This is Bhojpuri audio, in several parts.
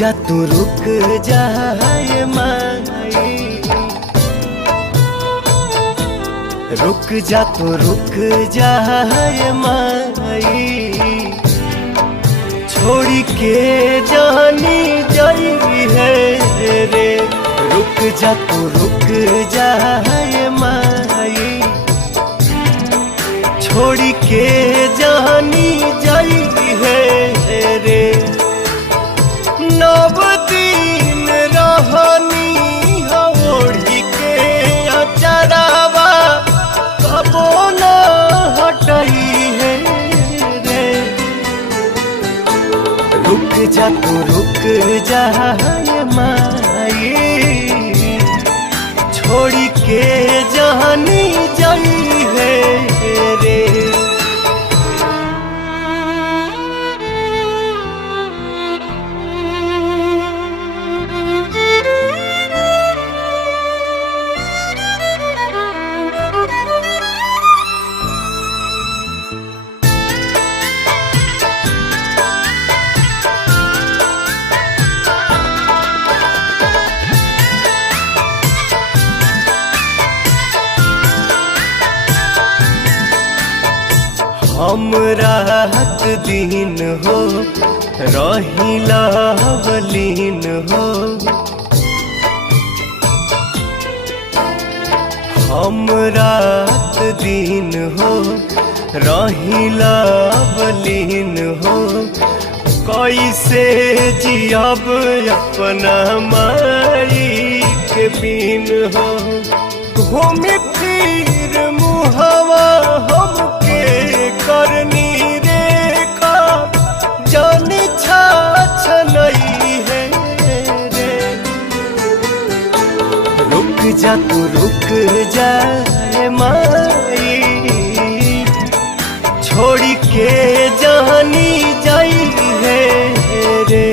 जा तू रुक जा ये माई, रुक जा तू रुक जा ये माई, छोड़ी के जानी जाई है रे। रुक जा तू रुक जा ये माई, छोड़ी के जानी जाई है रे। नव दिन रहनी ओढ़ी के अचरावा, कबो न हटई है रे। रुक जा तू रुक जा ये माई, छोड़ी के जानी जाई है रे। हम रात दिन हो रहिला बलीन हो, हम रात दिन हो रहिला बलीन हो। कैसे जियब अपना माई के बिन हो, घूम फिर मुहवा हमके करनी रेखा, जानी छाछ नहीं है रे। रुक जा तू रुक जा ये माई, छोड़ी के जानी जाई है रे।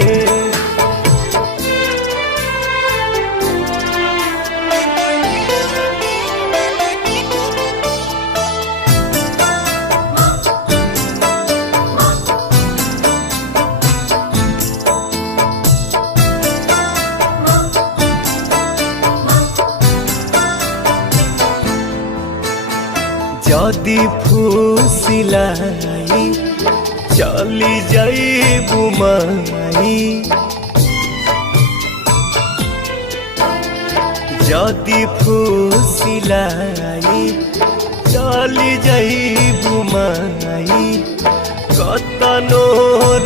जदि फूसिलाई चली जाइबू माई, जदि फूसिलाई चली जाइबू माई, कतनो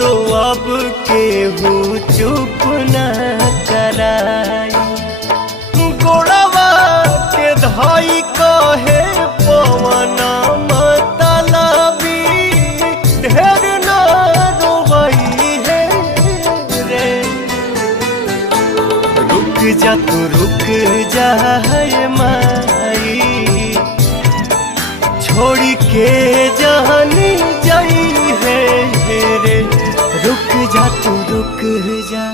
रोअब केहू चुप ना कराई। गोड़वा के धाई कहे पवन मतलबी, ढेर न रोवई है रे। रुक जा तू रुक जा ये माई, छोड़ी के जानी जाई है रे। रुक जा तू रुक जा।